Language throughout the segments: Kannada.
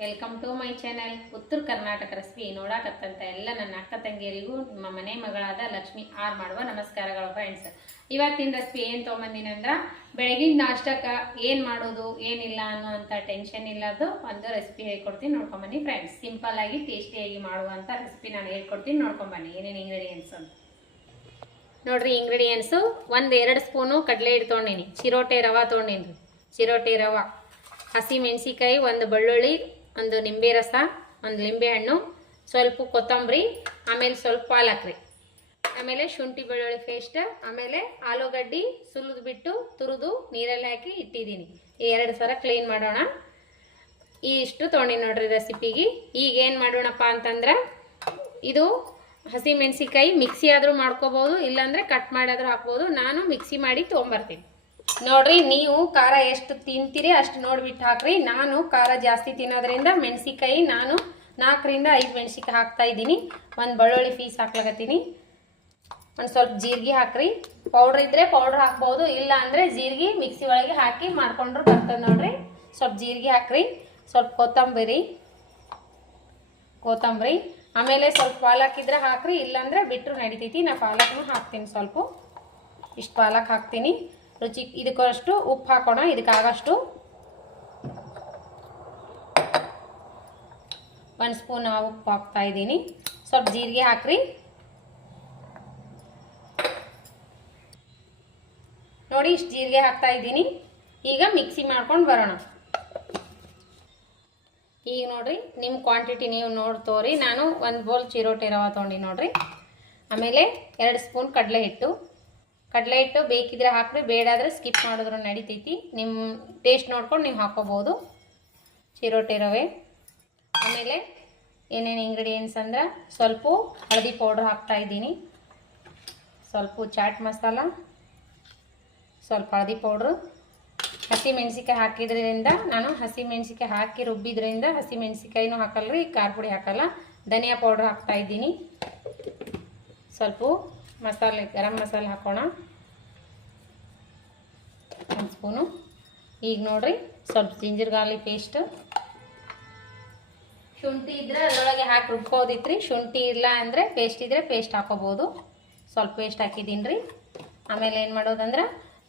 ವೆಲ್ಕಮ್ ಟು ಮೈ ಚಾನೆಲ್ ಉತ್ತರ ಕರ್ನಾಟಕ ರೆಸಿಪಿ ನೋಡಾಕತ್ತಂತ ಎಲ್ಲ ನನ್ನ ಅಕ್ಕ ತಂಗಿಯರಿಗೂ ನಿಮ್ಮ ಮನೆ ಮಗಳಾದ ಲಕ್ಷ್ಮಿ ಆರ್ ಮಾಡುವ ನಮಸ್ಕಾರಗಳು ಫ್ರೆಂಡ್ಸ್. ಇವತ್ತಿನ ರೆಸಿಪಿ ಏನು ತೊಗೊಂಬಂದಿನಿ ಅಂದ್ರೆ ಬೆಳಗಿನ ನಾಷ್ಟಕ್ಕೆ ಏನು ಮಾಡೋದು ಏನಿಲ್ಲ ಅನ್ನೋಂಥ ಟೆನ್ಷನ್ ಇಲ್ಲದ್ದು ಒಂದು ರೆಸಿಪಿ ಹೇಳ್ಕೊಡ್ತೀನಿ, ನೋಡ್ಕೊಂಬನ್ನಿ ಫ್ರೆಂಡ್ಸ್. ಸಿಂಪಲ್ ಆಗಿ ಟೇಸ್ಟಿಯಾಗಿ ಮಾಡುವಂಥ ರೆಸಿಪಿ ನಾನು ಹೇಳ್ಕೊಡ್ತೀನಿ, ನೋಡ್ಕೊಂಬನ್ನಿ ಏನೇನು ಇಂಗ್ರೀಡಿಯೆಂಟ್ಸ್ ಅಂತ. ನೋಡ್ರಿ, ಇಂಗ್ರೀಡಿಯೆಂಟ್ಸು 1-2 ಸ್ಪೂನು ಕಡಲೆ ಹಿಟ್ಟು ತೊಗೊಂಡಿನಿ, ಚಿರೋಟೆ ರವೆ ತೊಗೊಂಡಿನಿ, ಚಿರೋಟೆ ರವೆ, ಹಸಿ ಮೆಣಸಿಕಾಯಿ, 1 ಬೆಳ್ಳುಳ್ಳಿ, 1 ನಿಂಬೆ ರಸ, 1 ಲಿಂಬೆ ಹಣ್ಣು, ಸ್ವಲ್ಪ ಕೊತ್ತಂಬರಿ, ಆಮೇಲೆ ಸ್ವಲ್ಪ ಪಾಲಕ್ ರೀ, ಆಮೇಲೆ ಶುಂಠಿ ಬೆಳ್ಳುಳ್ಳಿ ಪೇಸ್ಟ್, ಆಮೇಲೆ ಆಲೂಗಡ್ಡಿ ಸುಲಿದು ಬಿಟ್ಟು ತುರಿದು ನೀರಲ್ಲಿ ಹಾಕಿ ಇಟ್ಟಿದ್ದೀನಿ. ಈ 2 ಸಲ ಕ್ಲೀನ್ ಮಾಡೋಣ. ಇಷ್ಟು ತೊಗೊಂಡಿನಿ ನೋಡ್ರಿ ರೆಸಿಪಿಗೆ. ಈಗ ಏನು ಮಾಡೋಣಪ್ಪ ಅಂತಂದ್ರೆ, ಇದು ಹಸಿ ಮೆಣಸಿಕಾಯಿ ಮಿಕ್ಸಿ ಆದರೂ ಮಾಡ್ಕೋಬೋದು, ಇಲ್ಲಾಂದರೆ ಕಟ್ ಮಾಡಿದ್ರೂ ಹಾಕ್ಬೋದು. ನಾನು ಮಿಕ್ಸಿ ಮಾಡಿ ತೊಗೊಂಬರ್ತೀನಿ. ನೋಡ್ರಿ, ನೀವು ಖಾರ ಎಷ್ಟು ತಿಂತೀರಿ ಅಷ್ಟು ನೋಡ್ಬಿಟ್ಟು ಹಾಕ್ರಿ. ನಾನು ಖಾರ ಜಾಸ್ತಿ ತಿನ್ನೋದ್ರಿಂದ ಮೆಣಸಿಕಾಯಿ ನಾನು 4-5 ಮೆಣಸಿಕಾಯಿ ಹಾಕ್ತಾ ಇದ್ದೀನಿ. 1 ಬೆಳ್ಳುಳ್ಳಿ ಪೀಸ್ ಹಾಕ್ಲಾಕತ್ತೀನಿ. ಒಂದು ಸ್ವಲ್ಪ ಜೀರಿಗೆ ಹಾಕ್ರಿ. ಪೌಡ್ರ್ ಇದ್ದರೆ ಪೌಡ್ರ್ ಹಾಕ್ಬೋದು, ಇಲ್ಲ ಅಂದರೆ ಜೀರಿಗೆ ಮಿಕ್ಸಿ ಒಳಗೆ ಹಾಕಿ ಮಾಡ್ಕೊಂಡ್ರು ಬರ್ತದೆ ನೋಡ್ರಿ. ಸ್ವಲ್ಪ ಜೀರಿಗೆ ಹಾಕ್ರಿ, ಸ್ವಲ್ಪ ಕೊತ್ತಂಬರಿ, ಆಮೇಲೆ ಸ್ವಲ್ಪ ಪಾಲಕ್ ಇದ್ರೆ ಹಾಕ್ರಿ, ಇಲ್ಲಾಂದರೆ ಬಿಟ್ಟರು ನಡಿತೈತಿ. ನಾ ಪಾಲಕ್ನು ಹಾಕ್ತೀನಿ, ಸ್ವಲ್ಪ ಇಷ್ಟು ಪಾಲಕ್ ಹಾಕ್ತೀನಿ. ರುಚಿ ಇದಕ್ಕಷ್ಟು ಉಪ್ಪು ಹಾಕೋಣ, ಇದಕ್ಕಾಗಷ್ಟು 1 ಸ್ಪೂನ್ ಉಪ್ಪು ಹಾಕ್ತಾ ಇದ್ದೀನಿ. ಸ್ವಲ್ಪ ಜೀರಿಗೆ ಹಾಕ್ರಿ. ನೋಡಿ, ಇಷ್ಟು ಜೀರಿಗೆ ಹಾಕ್ತಾ ಇದ್ದೀನಿ. ಈಗ ಮಿಕ್ಸಿ ಮಾಡ್ಕೊಂಡು ಬರೋಣ. ಈಗ ನೋಡ್ರಿ, ನಿಮ್ಮ ಕ್ವಾಂಟಿಟಿ ನೀವು ನೋಡಿ ತೋರಿ. ನಾನು 1 ಬೌಲ್ ಚಿರೋಟೆ ರವೆ ತೊಗೊಂಡು ನೋಡ್ರಿ. ಆಮೇಲೆ 2 ಸ್ಪೂನ್ ಕಡಲೆ ಹಿಟ್ಟು ಬೇಕಿದ್ರೆ ಹಾಕ್ರಿ, ಬೇಡಾದರೆ ಸ್ಕಿಪ್ ಮಾಡಿದ್ರು ನಡಿತೈತಿ. ನಿಮ್ಮ ಟೇಸ್ಟ್ ನೋಡ್ಕೊಂಡು ನೀವು ಹಾಕೋಬೋದು. ಚಿರೋಟೆ ರವೆ, ಆಮೇಲೆ ಏನೇನು ಇಂಗ್ರೀಡಿಯೆಂಟ್ಸ್ ಅಂದ್ರೆ, ಸ್ವಲ್ಪ ಹಳದಿ ಪೌಡ್ರ್ ಹಾಕ್ತಾ ಇದ್ದೀನಿ, ಸ್ವಲ್ಪ ಚಾಟ್ ಮಸಾಲ, ಸ್ವಲ್ಪ ಹಳದಿ ಪೌಡ್ರು, ಹಸಿ ಮೆಣಸಿಕಾಯಿ ಹಾಕಿದ್ರಿಂದ ನಾನು ಹಸಿ ಮೆಣಸಿಕಾಯಿ ಹಾಕಿ ರುಬ್ಬಿದ್ರಿಂದ ಹಸಿ ಮೆಣಸಿಕಾಯಿನೂ ಹಾಕಲ್ರಿ, ಖಾರ ಪುಡಿ ಹಾಕಲ್ಲ. ಧನಿಯಾ ಪೌಡ್ರ್ ಹಾಕ್ತಾ ಇದ್ದೀನಿ. ಸ್ವಲ್ಪ ಮಸಾಲೆ, ಗರಂ ಮಸಾಲೆ ಹಾಕೋಣ, 1 ಸ್ಪೂನು. ಈಗ ನೋಡ್ರಿ, ಸ್ವಲ್ಪ ಜಿಂಜರ್ ಗಾರ್ಲಿಕ್ ಪೇಸ್ಟ್, ಶುಂಠಿ ಇದ್ರೆ ಅದರೊಳಗೆ ಹಾಕಿ ರುಬ್ಕೋದಿತ್ರಿ. ಶುಂಠಿ ಇಲ್ಲ ಅಂದರೆ ಪೇಸ್ಟ್ ಇದ್ರೆ ಪೇಸ್ಟ್ ಹಾಕೋಬೋದು. ಸ್ವಲ್ಪ ಪೇಸ್ಟ್ ಹಾಕಿದ್ದೀನಿ ರೀ. ಆಮೇಲೆ ಏನು ಮಾಡೋದಂದ್ರೆ,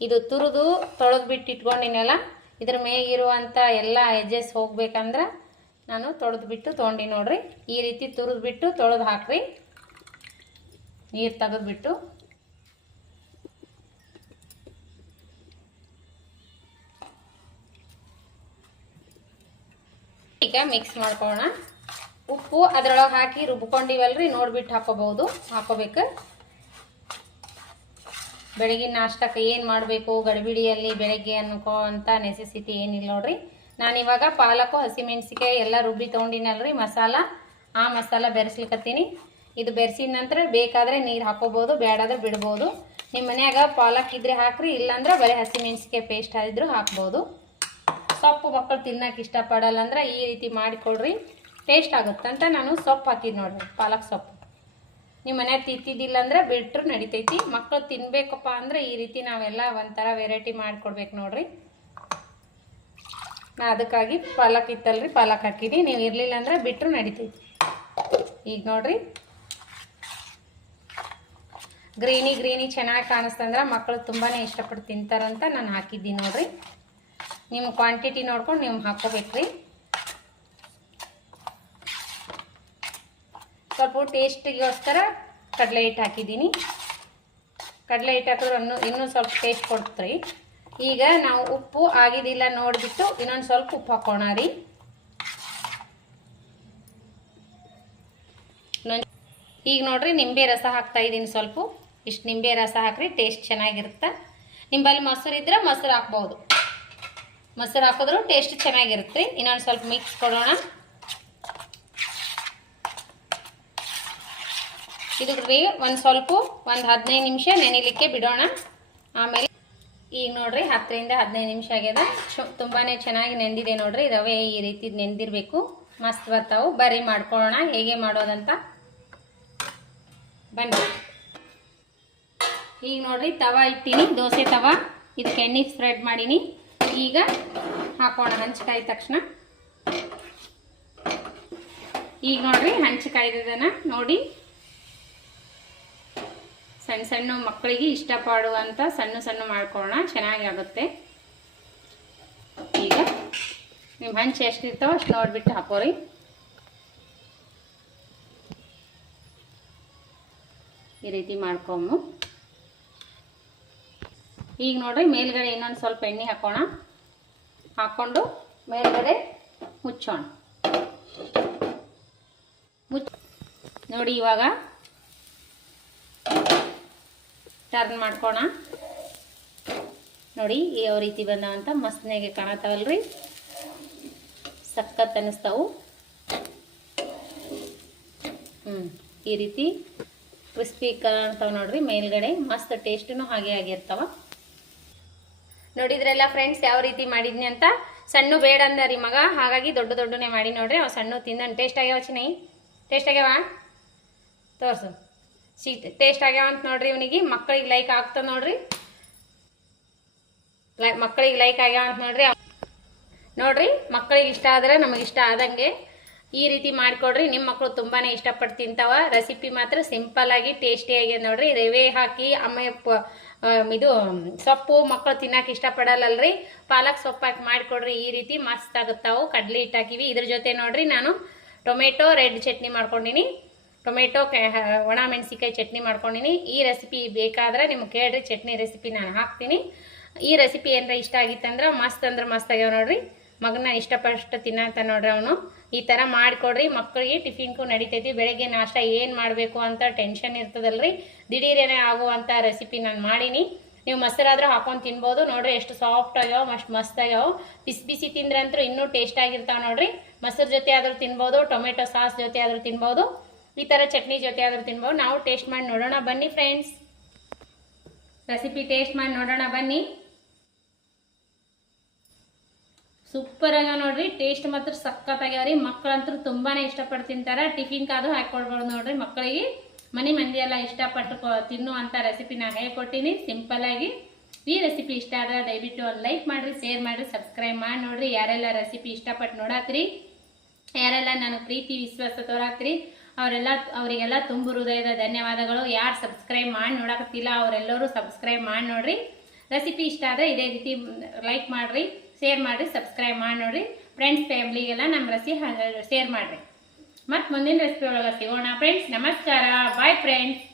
ಇದು ತುರಿದು ತೊಳೆದು ಬಿಟ್ಟು ಇಟ್ಕೊಂಡಿನಲ್ಲ, ಇದ್ರ ಮೇಗಿರುವಂಥ ಎಲ್ಲ ಎಜ್ಜಸ್ ಹೋಗ್ಬೇಕಂದ್ರೆ ನಾನು ತೊಳೆದು ಬಿಟ್ಟು ತೊಗೊಂಡು ನೋಡ್ರಿ. ಈ ರೀತಿ ತುರಿದು ಬಿಟ್ಟು ತೊಳೆದು ಹಾಕ್ರಿ, ನೀರು ತೆಗೆದ್ಬಿಟ್ಟು. ಈಗ ಮಿಕ್ಸ್ ಮಾಡ್ಕೊಳ್ಳೋಣ. ಉಪ್ಪು ಅದರೊಳಗೆ ಹಾಕಿ ರುಬ್ಕೊಂಡಿವಲ್ರಿ, ನೋಡ್ಬಿಟ್ಟು ಹಾಕೋಬೇಕು. ಬೆಳಗಿನ ನಾಷ್ಟಕ್ಕೆ ಏನು ಮಾಡಬೇಕು ಗಡಿಬಿಡಿಯಲ್ಲಿ ಬೆಳಗ್ಗೆ ಅನ್ನಕೋ ಅಂತ ನೆಸೆಸಿಟಿ ಏನಿಲ್ಲ ನೋಡ್ರಿ. ನಾನಿವಾಗ ಪಾಲಕು ಹಸಿಮೆಣಸಿಕಾಯಿ ಎಲ್ಲ ರುಬ್ಬಿ ತೊಗೊಂಡಿನಲ್ರಿ ಮಸಾಲ, ಆ ಮಸಾಲ ಬೆರೆಸ್ಲಿಕ್ಕತ್ತೀನಿ. ಇದು ಬೆರೆಸಿದ ನಂತರ ಬೇಕಾದರೆ ನೀರು ಹಾಕೋಬೋದು, ಬೇಡಾದ್ರೆ ಬಿಡ್ಬೋದು. ನಿಮ್ಮ ಮನ್ಯಾಗ ಪಾಲಕ್ ಇದ್ರೆ ಹಾಕ್ರಿ, ಇಲ್ಲಾಂದ್ರೆ ಬರೀ ಹಸಿಮೆಣಸಿಕಾಯಿ ಪೇಸ್ಟ್ ಆದಿದ್ರು ಹಾಕ್ಬೋದು. ಸೊಪ್ಪು ಮಕ್ಕಳು ತಿನ್ನೋಕೆ ಇಷ್ಟಪಡಲ್ಲ ಅಂದ್ರೆ ಈ ರೀತಿ ಮಾಡಿಕೊಡ್ರಿ, ಟೇಸ್ಟ್ ಆಗುತ್ತಂತ ನಾನು ಸೊಪ್ಪು ಹಾಕಿದ್ದು ನೋಡ್ರಿ, ಪಾಲಕ್ ಸೊಪ್ಪು. ನಿಮ್ಮ ಮನ್ಯಾಗ ತಿಂತಿದ್ದಿಲ್ಲ ಅಂದ್ರೆ ಬಿಟ್ಟರು ನಡಿತೈತಿ. ಮಕ್ಕಳು ತಿನ್ಬೇಕಪ್ಪ ಅಂದ್ರೆ ಈ ರೀತಿ ನಾವೆಲ್ಲ ಒಂಥರ ವೆರೈಟಿ ಮಾಡಿಕೊಡ್ಬೇಕು ನೋಡ್ರಿ. ನಾ ಅದಕ್ಕಾಗಿ ಪಾಲಕ್ ಇತ್ತಲ್ರಿ, ಪಾಲಕ್ ಹಾಕಿದ್ದೀನಿ. ನೀವು ಇರಲಿಲ್ಲ ಅಂದ್ರೆ ಬಿಟ್ಟರು ನಡಿತೈತಿ. ಈಗ ನೋಡ್ರಿ, ಗ್ರೀನಿ ಚೆನ್ನಾಗಿ ಕಾಣಿಸ್ತಂದ್ರೆ ಮಕ್ಕಳು ತುಂಬಾ ಇಷ್ಟಪಟ್ಟು ತಿಂತಾರಂತ ನಾನು ಹಾಕಿದ್ದೀನಿ ನೋಡ್ರಿ. ನಿಮ್ಮ ಕ್ವಾಂಟಿಟಿ ನೋಡ್ಕೊಂಡು ನೀವು ಹಾಕೋಬೇಕ್ರಿ. ಸ್ವಲ್ಪ ಟೇಸ್ಟಿಗೋಸ್ಕರ ಕಡಲೆ ಹಿಟ್ಟು ಹಾಕಿದ್ದೀನಿ. ಕಡಲೆ ಹಿಟ್ಟು ಹಾಕಿದ್ರೆ ಇನ್ನೂ ಸ್ವಲ್ಪ ಟೇಸ್ಟ್ ಕೊಡ್ತೀರಿ. ಈಗ ನಾವು ಉಪ್ಪು ಆಗಿದಿಲ್ಲ ನೋಡಿಬಿಟ್ಟು ಇನ್ನೊಂದು ಸ್ವಲ್ಪ ಉಪ್ಪು ಹಾಕೋಣ ರೀ. ಈಗ ನೋಡ್ರಿ, ನಿಂಬೆ ರಸ ಹಾಕ್ತಾ ಇದ್ದೀನಿ ಸ್ವಲ್ಪ. ಇಷ್ಟು ನಿಂಬೆ ರಸ ಹಾಕ್ರಿ, ಟೇಸ್ಟ್ ಚೆನ್ನಾಗಿರುತ್ತೆ. ನಿಂಬಲ್ಲಿ ಮೊಸರು ಇದ್ರೆ ಮೊಸರು ಹಾಕ್ಬೋದು, ಮೊಸರು ಹಾಕಿದ್ರು ಟೇಸ್ಟ್ ಚೆನ್ನಾಗಿರುತ್ತೆ. ಇನ್ನೊಂದು ಸ್ವಲ್ಪ ಮಿಕ್ಸ್ ಕೊಡೋಣ. ಇದಕ್ಕೆ ಒಂದು 15 ನಿಮಿಷ ನೆನಿಲಿಕ್ಕೆ ಬಿಡೋಣ. ಆಮೇಲೆ ಈಗ ನೋಡ್ರಿ, 10-15 ನಿಮಿಷ ಆಗ್ಯದ. ತುಂಬಾ ಚೆನ್ನಾಗಿ ನೆಂದಿದೆ ನೋಡ್ರಿ. ರವೆ ಈ ರೀತಿ ನೆಂದಿರಬೇಕು, ಮಸ್ತ್ ಬರ್ತಾವೆ. ಬರೀ ಮಾಡ್ಕೊಳ್ಳೋಣ ಹೇಗೆ ಮಾಡೋದಂತ ಬನ್ನಿ. ಈಗ ನೋಡ್ರಿ, ತವಾ ಇಟ್ಟೀನಿ, ದೋಸೆ ತವಾ. ಇದಕ್ಕೆ ಎಣ್ಣೆ ಸ್ಪ್ರೆಡ್ ಮಾಡೀನಿ. ಈಗ ಹಾಕೋಣ ಹಂಚ್ಕಾಯಿ ತಕ್ಷಣ. ಈಗ ನೋಡ್ರಿ ಹಂಚು ಕಾಯ್ದದನ ನೋಡಿ, ಸಣ್ಣ ಸಣ್ಣ ಮಕ್ಕಳಿಗೆ ಇಷ್ಟಪಡುವಂಥ ಸಣ್ಣ ಸಣ್ಣ ಮಾಡ್ಕೊಳ್ಳೋಣ, ಚೆನ್ನಾಗಿ ಆಗುತ್ತೆ. ಈಗ ನಿಮ್ಮ ಹಂಚು ಎಷ್ಟಿರ್ತಾವ ಅಷ್ಟು ನೋಡಿಬಿಟ್ಟು ಹಾಕೋರಿ. ಈ ರೀತಿ ಮಾಡ್ಕೊಂಡು ಈಗ ನೋಡ್ರಿ ಮೇಲ್ಗಡೆ ಇನ್ನೊಂದು ಸ್ವಲ್ಪ ಎಣ್ಣೆ ಹಾಕೋಣ. ಹಾಕ್ಕೊಂಡು ಮೇಲ್ಗಡೆ ಮುಚ್ಚೋಣ. ನೋಡಿ ಇವಾಗ ಟರ್ನ್ ಮಾಡ್ಕೋಣ. ನೋಡಿ ಯಾವ ರೀತಿ ಬಂದಾವಂತ ಮಸ್ತ್ನಾಗೆ ಕಾಣತಾವಲ್ರಿ, ಸಖತ್ ಅನ್ನಿಸ್ತಾವು. ಈ ರೀತಿ ಕ್ರಿಸ್ಪಿ ಕಾಣ್ತಾವ ನೋಡ್ರಿ, ಮೇಲ್ಗಡೆ ಮಸ್ತ್ ಟೇಸ್ಟೂ ಹಾಗೆ ಆಗಿರ್ತಾವ. ನೋಡಿದ್ರಲ್ಲ ಫ್ರೆಂಡ್ಸ್ ಯಾವ ರೀತಿ ಮಾಡಿದ್ನಿ ಅಂತ. ಸಣ್ಣ ಬೇಡ ಅಂದ ರೀ ಮಗ, ಹಾಗಾಗಿ ದೊಡ್ಡ ದೊಡ್ಡನೇ ಮಾಡಿ ನೋಡ್ರಿ. ಅವು ಸಣ್ಣ ತಿಂದ ಟೇಸ್ಟ್ ಆಗ್ಯಾವ ಚಿನ್ನೈ, ಟೇಸ್ಟ್ ಆಗ್ಯಾವ ತೋರ್ಸು. ಟೇಸ್ಟ್ ಆಗ್ಯಾವ ಅಂತ ನೋಡ್ರಿ. ಇವನಿಗೆ ಮಕ್ಕಳಿಗೆ ಲೈಕ್ ಆಗ್ತದ ನೋಡ್ರಿ, ಮಕ್ಕಳಿಗೆ ಲೈಕ್ ಆಗ್ಯಾವ ಅಂತ ನೋಡ್ರಿ. ನೋಡ್ರಿ ಮಕ್ಕಳಿಗೆ ಇಷ್ಟ ಆದ್ರೆ ನಮಗೆ ಇಷ್ಟ ಆದಂಗೆ ಈ ರೀತಿ ಮಾಡಿಕೊಡ್ರಿ. ನಿಮ್ಮ ಮಕ್ಕಳು ತುಂಬಾನೇ ಇಷ್ಟಪಟ್ಟು ತಿಂತಾವ. ರೆಸಿಪಿ ಮಾತ್ರ ಸಿಂಪಲ್ ಆಗಿ ಟೇಸ್ಟಿ ಆಗಿದೆ ನೋಡ್ರಿ. ರವೆ ಹಾಕಿ ಆಮೇಲೆ ಇದು ಸೊಪ್ಪು ಮಕ್ಕಳು ತಿನ್ನಕ್ಕೆ ಇಷ್ಟಪಡಲ್ಲಲ್ರಿ, ಪಾಲಕ್ ಸೊಪ್ಪು ಹಾಕಿ ಮಾಡಿಕೊಡ್ರಿ. ಈ ರೀತಿ ಮಸ್ತ್ ಆಗುತ್ತಾವು. ಕಡ್ಲಿ ಹಿಟ್ಟು ಹಾಕಿವಿ. ಇದ್ರ ಜೊತೆ ನೋಡ್ರಿ ನಾನು ಟೊಮೆಟೊ ರೆಡ್ ಚಟ್ನಿ ಮಾಡ್ಕೊಂಡಿನಿ, ಟೊಮೆಟೊ ಒಣ ಮೆಣಸಿಕಾಯಿ ಚಟ್ನಿ ಮಾಡ್ಕೊಂಡಿನಿ. ಈ ರೆಸಿಪಿ ಬೇಕಾದ್ರೆ ನಿಮ್ಗೆ ಕೇಳ್ರಿ, ಚಟ್ನಿ ರೆಸಿಪಿ ನಾನು ಹಾಕ್ತೀನಿ. ಈ ರೆಸಿಪಿ ಏನಾರ ಇಷ್ಟ ಆಗಿತ್ತಂದ್ರೆ ಮಸ್ತ್ ಆಗ್ಯಾವ ನೋಡ್ರಿ. ಮಗನ ಇಷ್ಟಪಟ್ಟು ತಿನ್ನಂತ ನೋಡ್ರಿ ಅವನು. ಈ ಥರ ಮಾಡಿಕೊಡ್ರಿ, ಮಕ್ಕಳಿಗೆ ಟಿಫಿನ್ಗೂ ನಡಿತೈತಿ. ಬೆಳಗ್ಗೆ ನಾಷ್ಟ ಏನು ಮಾಡಬೇಕು ಅಂತ ಟೆನ್ಷನ್ ಇರ್ತದಲ್ರಿ, ದಿಢೀರೇನೆ ಆಗುವಂಥ ರೆಸಿಪಿ ನಾನು ಮಾಡೀನಿ. ನೀವು ಮೊಸರಾದ್ರೂ ಹಾಕೊಂಡು ತಿನ್ಬೋದು. ನೋಡ್ರಿ ಎಷ್ಟು ಸಾಫ್ಟ್ ಆಗ್ಯಾವ, ಅಷ್ಟು ಮಸ್ತ್ ಆಗ್ಯಾವ. ಬಿಸಿ ಬಿಸಿ ತಿಂದ್ರಂತೂ ಇನ್ನೂ ಟೇಸ್ಟ್ ಆಗಿರ್ತಾವೆ ನೋಡ್ರಿ. ಮೊಸರು ಜೊತೆ ಆದರೂ ತಿನ್ಬೋದು, ಟೊಮೆಟೊ ಸಾಸ್ ಜೊತೆ ಆದರೂ ತಿನ್ಬೋದು, ಈ ಥರ ಚಟ್ನಿ ಜೊತೆ ಆದರೂ ತಿನ್ಬೋದು. ನಾವು ಟೇಸ್ಟ್ ಮಾಡಿ ನೋಡೋಣ ಬನ್ನಿ ಫ್ರೆಂಡ್ಸ್. ರೆಸಿಪಿ ಟೇಸ್ಟ್ ಮಾಡಿ ನೋಡೋಣ ಬನ್ನಿ. ಸೂಪರ್ ಆಗ್ಯಾವ ನೋಡ್ರಿ, ಟೇಸ್ಟ್ ಮಾತ್ರ ಸಖತ್ ಆಗ್ಯಾವ್ರಿ. ಮಕ್ಕಳಂತೂ ತುಂಬಾನೇ ಇಷ್ಟಪಟ್ಟು ತಿಂತಾರ. ಟಿಫಿನ್ ಕಾದು ಹಾಕೊಡ್ಬೋದು ನೋಡ್ರಿ ಮಕ್ಕಳಿಗೆ. ಮನೆ ಮಂದಿ ಎಲ್ಲ ಇಷ್ಟಪಟ್ಟು ತಿನ್ನುವಂಥ ರೆಸಿಪಿ ನಾನು ಹೇಳ್ಕೊಟ್ಟಿನಿ ಸಿಂಪಲ್ ಆಗಿ. ಈ ರೆಸಿಪಿ ಇಷ್ಟ ಆದ್ರೆ ದಯವಿಟ್ಟು ಒಂದು ಲೈಕ್ ಮಾಡಿರಿ, ಶೇರ್ ಮಾಡಿರಿ, ಸಬ್ಸ್ಕ್ರೈಬ್ ಮಾಡಿ ನೋಡ್ರಿ. ಯಾರೆಲ್ಲ ರೆಸಿಪಿ ಇಷ್ಟಪಟ್ಟು ನೋಡಾತ್ರಿ, ಯಾರೆಲ್ಲ ನನಗೆ ಪ್ರೀತಿ ವಿಶ್ವಾಸ ತೋರಾತ್ರಿ, ಅವರಿಗೆಲ್ಲ ತುಂಬು ಹೃದಯದ ಧನ್ಯವಾದಗಳು. ಯಾರು ಸಬ್ಸ್ಕ್ರೈಬ್ ಮಾಡಿ ನೋಡಕತ್ತಿಲ್ಲ ಅವರೆಲ್ಲರೂ ಸಬ್ಸ್ಕ್ರೈಬ್ ಮಾಡಿ ನೋಡ್ರಿ. ರೆಸಿಪಿ ಇಷ್ಟ ಆದರೆ ಇದೇ ರೀತಿ ಲೈಕ್ ಮಾಡಿರಿ, ಶೇರ್ ಮಾಡಿರಿ, ಸಬ್ಸ್ಕ್ರೈಬ್ ಮಾಡಿ ನೋಡ್ರಿ. ಫ್ರೆಂಡ್ಸ್ ಫ್ಯಾಮ್ಲಿಗೆಲ್ಲ ನಮ್ಮ ರೆಸಿಪಿ ಶೇರ್ ಮಾಡಿರಿ. ಮತ್ತು ಮುಂದಿನ ರೆಸಿಪಿ ಒಳಗೆ ಸಿಗೋಣ ಫ್ರೆಂಡ್ಸ್. ನಮಸ್ಕಾರ, ಬಾಯ್ ಫ್ರೆಂಡ್ಸ್.